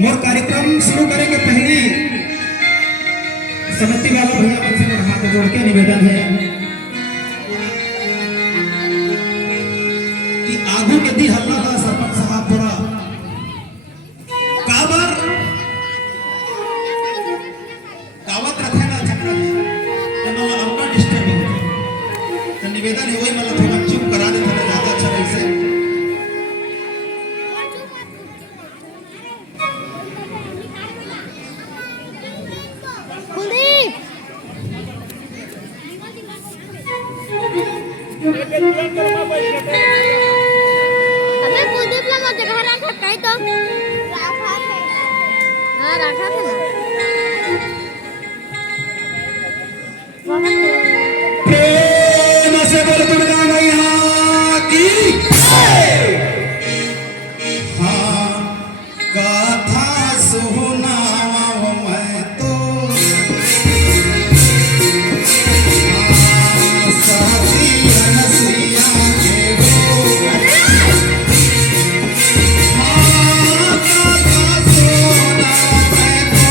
मोर कार्यक्रम शुरू करने के पहले समिति वाला भैया हमसे मोर हाथ जोड़ के निवेदन है कि आगू के दी हल्ला का सरपंच साहब थोड़ा काबर कावत रखे यार आठा थे ना बहुत प्रेम से बोल दुर्गा मैया की हाँ गाथा सुनावा मैं तो साथी हंसिया के हो हाँ गाथा सुनावा मैं तो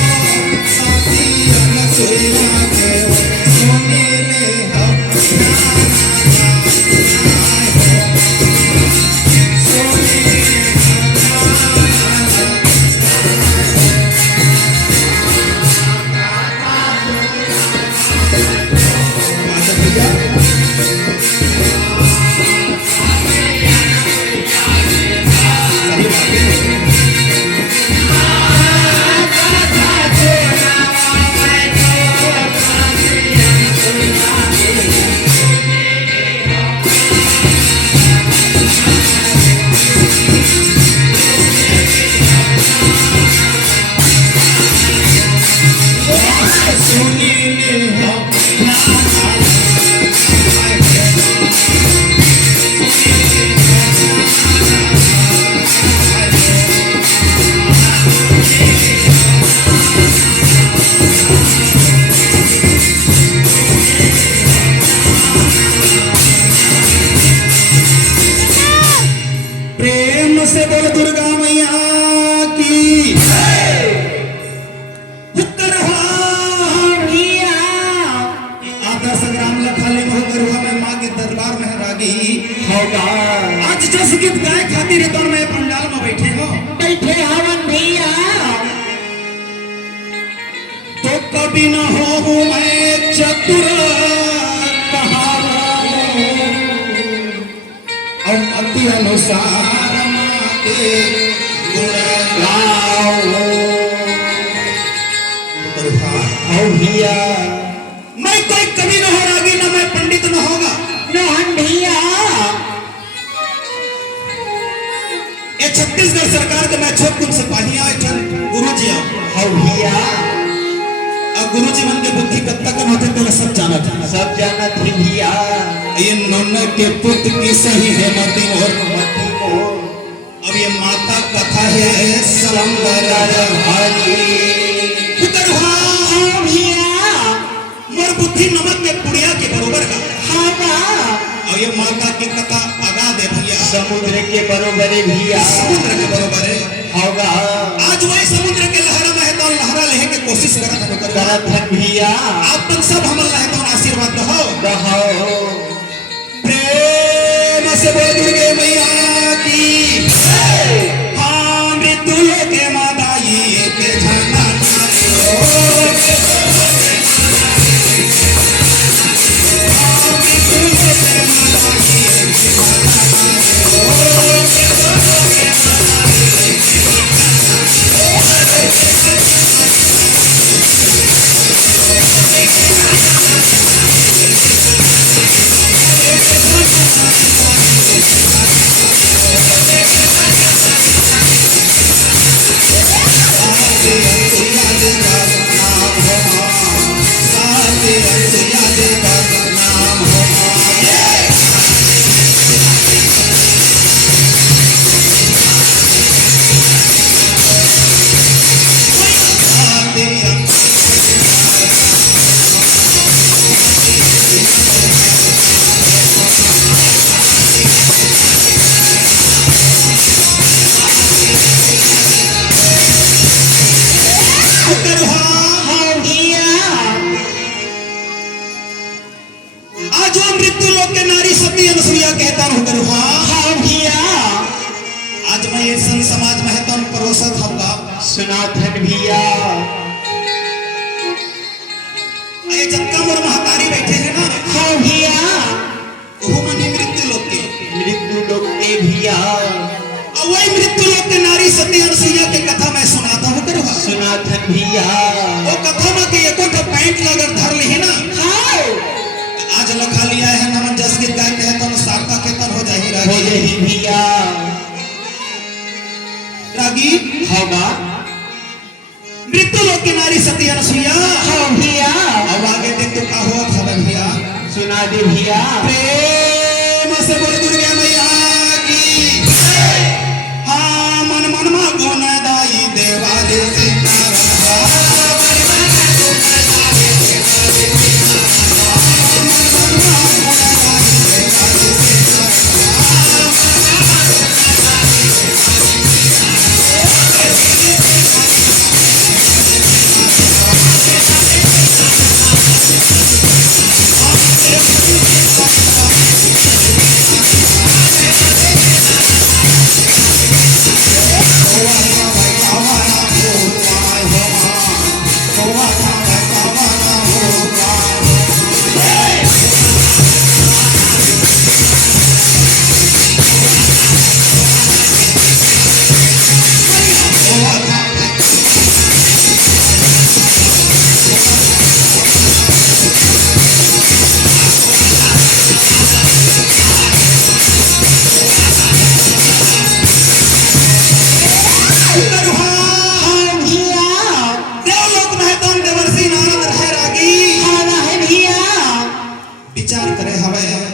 साथी हंसिया के हो सुने ले हम प्रेम से बोल दुर्गा मैया की उत्तर आदर्श ग्राम लखाली महोदरुआ में माँ के दरबार में रागी होगा आज जस गीत गाय खातिर तो मैं पंडाल में बैठे हवन भैया तो कभी न हो मैं चतुर और अति अनुसार माते गुण गाओ भैया मैं कोई कवि न हो रागी न मैं पंडित न होगा न भैया ये छत्तीसगढ़ सरकार के मैं छोट कुछ सिपाही आए गुरु जी आओ भैया अब गुरु जी मन के बुद्धि कब तक होते तो सब जाना थी भैया ये नौन के पुत्र की सही है मती मोर अब ये माता कथा है सलंगर भाई मोर बुद्धि नमक के पुड़िया के बरोबर का और ये माता की कथा आगा दे भैया समुद्र के बरोबर है भैया समुद्र के बरोबर है होगा आज वही समुद्र के लहरा में है तो लहरा लेहे के कोशिश करत है भैया आप सब हम लहे तो आशीर्वाद दहो प्रेम से बोल दुर्गे मैया की हाँ मृत्यु के मादाई के झंडा कहता हूँ हाँ भैया आज मैं ये संत समाज में तो परोसत होगा सुनाथन भैया ये जक्का मोर महतारी बैठे हैं ना हाँ भैया वो मनी मृत्यु लोग के भैया और वही मृत्यु लोग के नारी सती अनुसुईया की कथा मैं सुनाता हूँ सुनाथन भैया वो कथा में के एको पैंट लगर धर ली है ना आज लखा लिया है नमन जसगीत गाय के तो सारता के तन हो जाही भैया रागी होगा मृत्यु लोक की नारी सती अनसुईया हाँ भैया अब आगे देख तो का हुआ था भैया सुना दे भैया प्रेम से बोल दुर्गा मैया की हाँ मन मन मा गुण दाई देवारे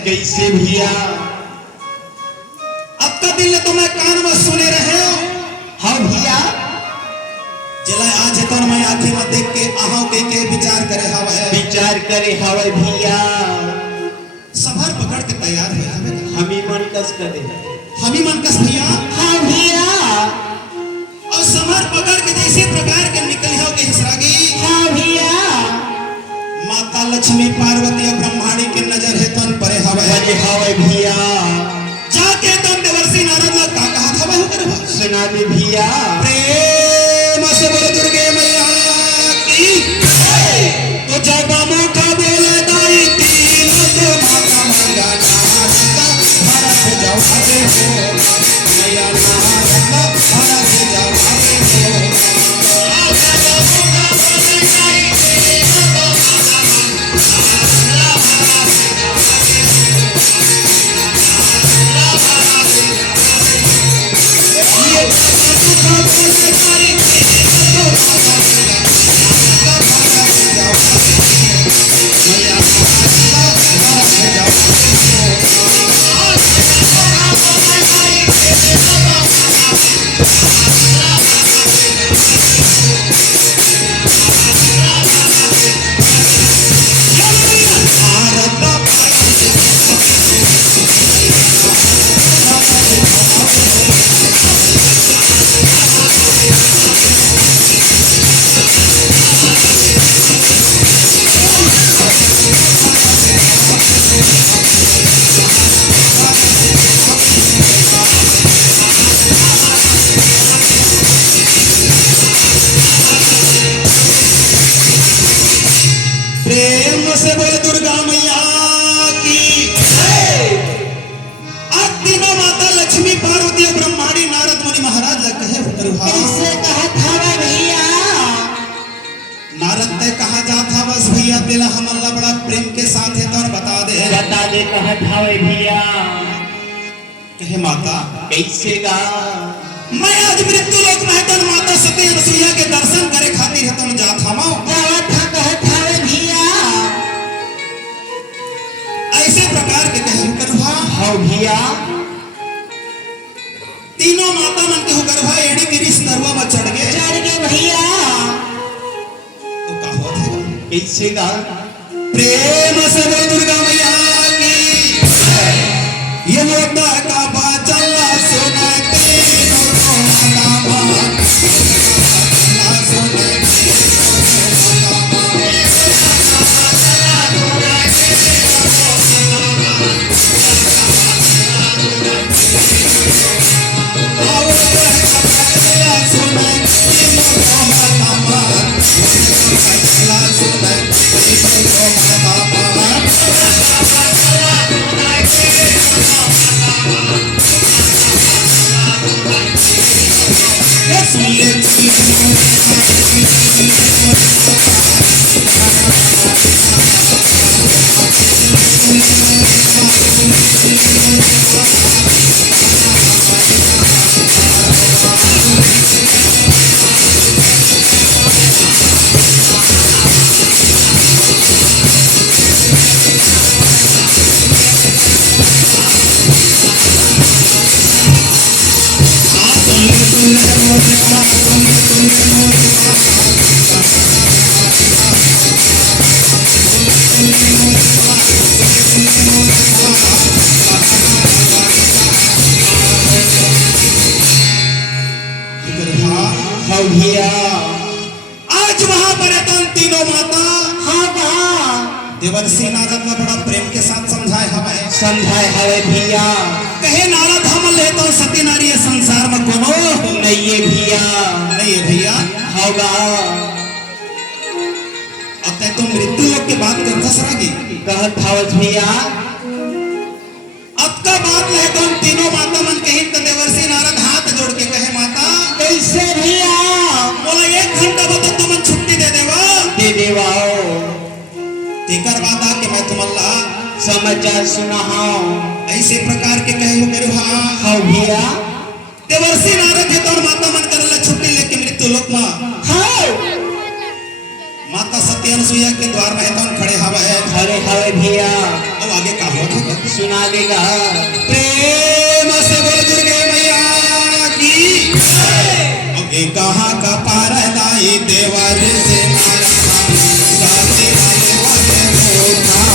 कैसे भैया अब का दिन तो मैं कान में सुने रहे हो हाँ भैया जला आज तो मैं आंखें में देख के आहा के विचार करे हवे विचार करे हवे भैया सफर पकड़ के तैयार है हवे हम ही मन कस करे हम ही मन कस भैया हाँ भैया और सफर पकड़ के जैसे प्रकार के निकल हो के हिसरागी हाँ भैया माता लक्ष्मी पार्वती और ब्रह्माणी के नजर है तन परे हवे हवे भैया जाके तन देवर्षि नारद ला का कहा था बहु करे सुना दे भैया प्रेम से बोल दुर्गे मैया की तो जब मुखा बोले दाई तीन तो माता मंगा नारदा भरत जाओ आगे हो मैया नारदा भरत जाओ आगे हो प्रेम से बोल दुर्गा मैया की आज तीनों माता लक्ष्मी पार्वती और ब्रह्माणी नारद मुनि महाराज कहे कैसे कहा था भैया नारद ते कहा जा था बस भैया दिल हमला बड़ा प्रेम के साथ है तो बता दे कहा था भैया कहे माता कैसे गा मैं आज मृत्यु लोक में तो माता सती रसोईया के दर्शन करे खातिर है तो जा था मां ऐसे प्रकार के कहे करवा हाँ भैया तीनों माता मन के करवा एड़ी गिरी नरवा में चढ़ गए भैया तो का होत है कैसे गा प्रेम से बोल दुर्गा मैया की ये लोटा का बाचला सोना तीनों माता मान ना सोने हाँ भैया आज वहां पर रहता तीनों माता हाँ कहा देवर्षि नारद ने बड़ा प्रेम के साथ समझाए हमें समझाए हवे भैया कहे नारद हम लेता हूँ सती नारी ये संसार में कोनो नहीं है भैया नहीं है भैया होगा अब तक तुम मृत्यु लोग की बात करता सरागी कहत हवस भैया अब का बात है तुम तीनों माता मन कही तो देवर्षि नारद हाथ जोड़ के कहे माता कैसे भैया बोला 1 घंटा बता तुम छुट्टी दे देवा दे देवाओ तेकर वादा कि मैं तुम्हारा समाचार सुनाओ ऐसे प्रकार के कहे हो करे हाँ भैया देवर्षि नारद है तो माता मन करला छुट्टी लेके मृत्यु लोक में हाँ माता सती अनुसुईया के द्वार में तो खड़े हवे खड़े हवे भैया अब आगे का होगा सुना देगा प्रेम से बोल दुर्गे मैया की अब ये कहाँ का पारदाई देवर से साथे आए वाले होता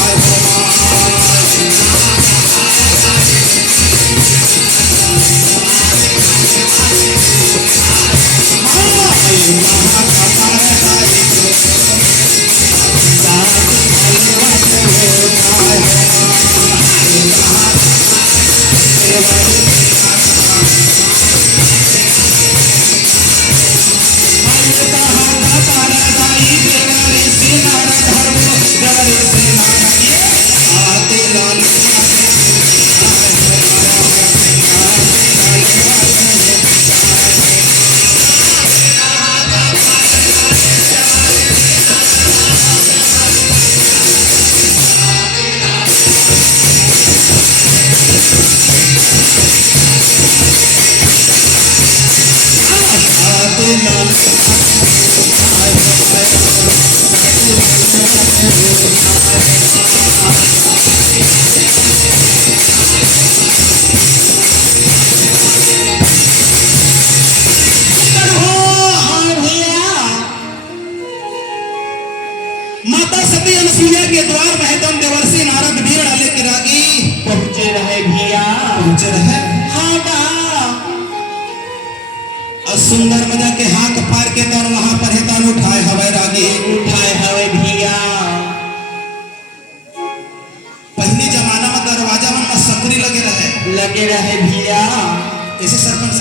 माता सती अनुसुईया के द्वार में तुम देवर्षि नारद वीर डाले के रागी पहुंचे रहे भैया पहुंचे रहे हाँ बा और सुंदर मजा के हाथ पार के तौर वहां पर हेतान उठाए हवे रागी उठाए हवे भैया पहली जमाना में दरवाजा में सकरी लगे रहे भैया कैसे सरपंच